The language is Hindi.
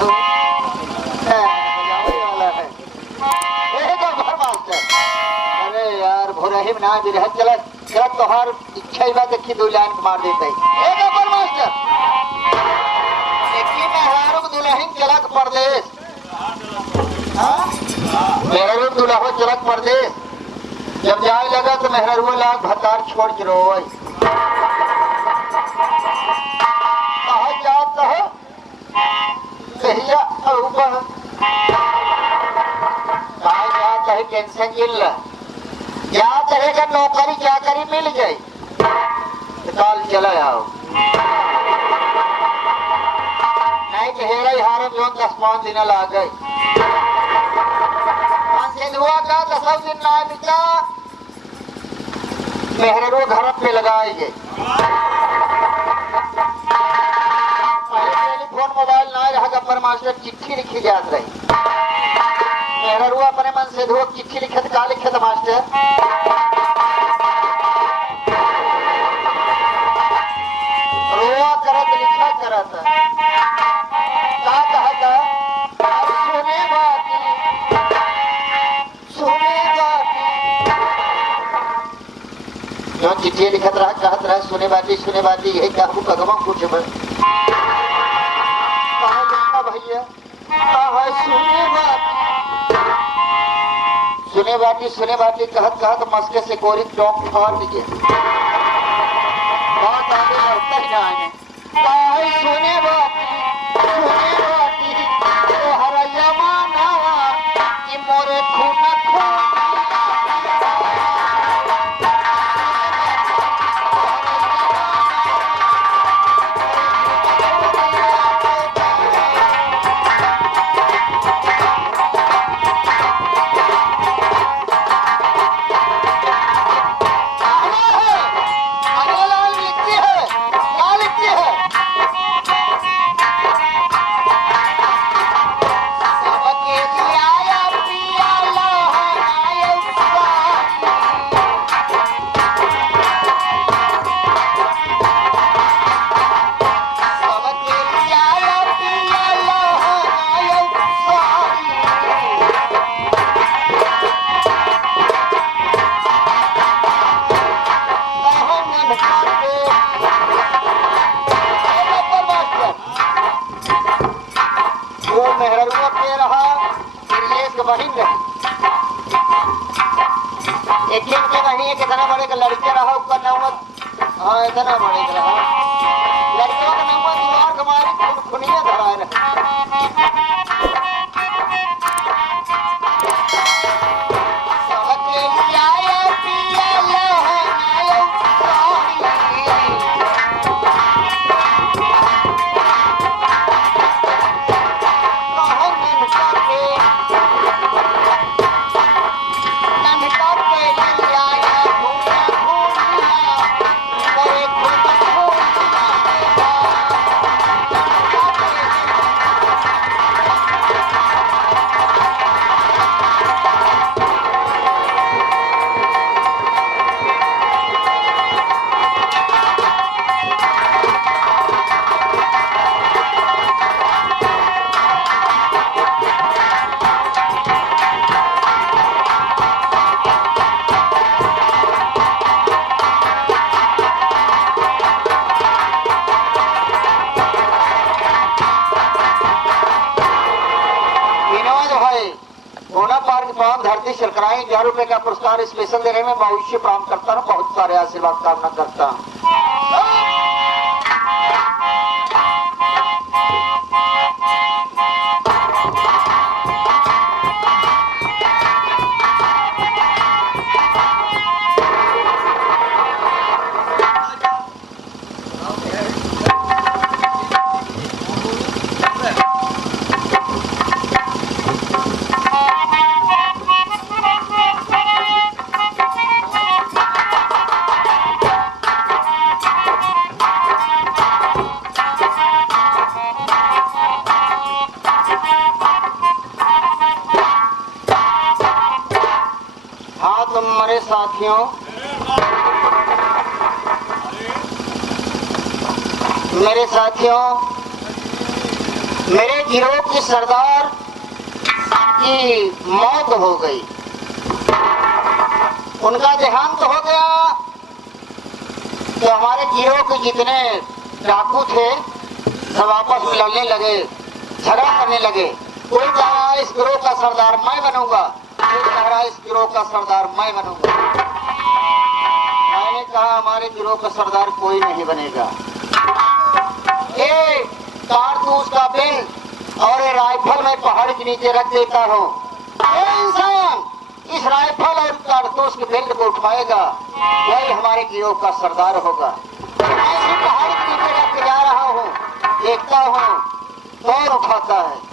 हो बजावे वाला है मास्टर। अरे यार भोरही में ना भी रह चला चला तोहार इच्छा ही बात देखी दो लाइन मार देते मास्टर देखी मेहरारू दुल्हन चलक परदेश मेहरारू दुल्हा चलक परदेश जब जाए लगा तो मेहरारू लाग भतार छोड़ के रोए कहा जाता है कहिया ऊपर कहा जाता है टेंशन जिल याद रहेगा नौकरी चाकरी मिल जाए कल चला आओ नहीं तो हेरा हार जो 10-5 दिन ला गए हुआ का 10 दिन ना बिता मेहरो घर पे लगाए गए टेलीफोन मोबाइल ना रहा गब्बर मास्टर चिट्ठी लिखी जात रही मेहरो अपने मन से धो चिट्ठी लिखे का लिखे मास्टर रोआ करत लिखा करत का कहता जो चिट्ठी लिखत रहा कहत रहा सुने बाती यही कहू कदम कुछ भैया सुने बाती कहत कहत मस्के से कोरी चौक फाड़ दीजिए बात आगे बढ़ता ही ना आने सुने बाती तो हरैया मानवा कि मोरे खून कितना बड़े का लड़के रहा ऊपर नौमत हाँ इतना बड़े का रहा लड़कियों का नौमत दीवार हमारी खुनिया धरा रहे धरती सरकारें 1000 रुपए का पुरस्कार स्पेशल देने में भविष्य प्राप्त करता हूँ बहुत सारे आशीर्वाद कामना करता हूँ साथियों मेरे गिरोह के सरदार की मौत हो गई, उनका देहांत हो गया, तो हमारे गिरोह के जितने डाकू थे सब आपस में लड़ने लगे, झगड़ा करने लगे। कोई कह रहा है इस गिरोह का सरदार मैं बनूंगा, कोई कह रहा है इस गिरोह का सरदार मैं बनूंगा। मैंने कहा हमारे गिरोह का सरदार कोई नहीं बनेगा। ये कारतूस का बिल और ये राइफल मैं पहाड़ के नीचे रख देता हूँ, इंसान इस राइफल और कारतूस के बिल को उठाएगा वही हमारे गिरोह का सरदार होगा। ऐसे पहाड़ के नीचे रख के जा रहा हूँ, देखता हूँ कौन उठाता है।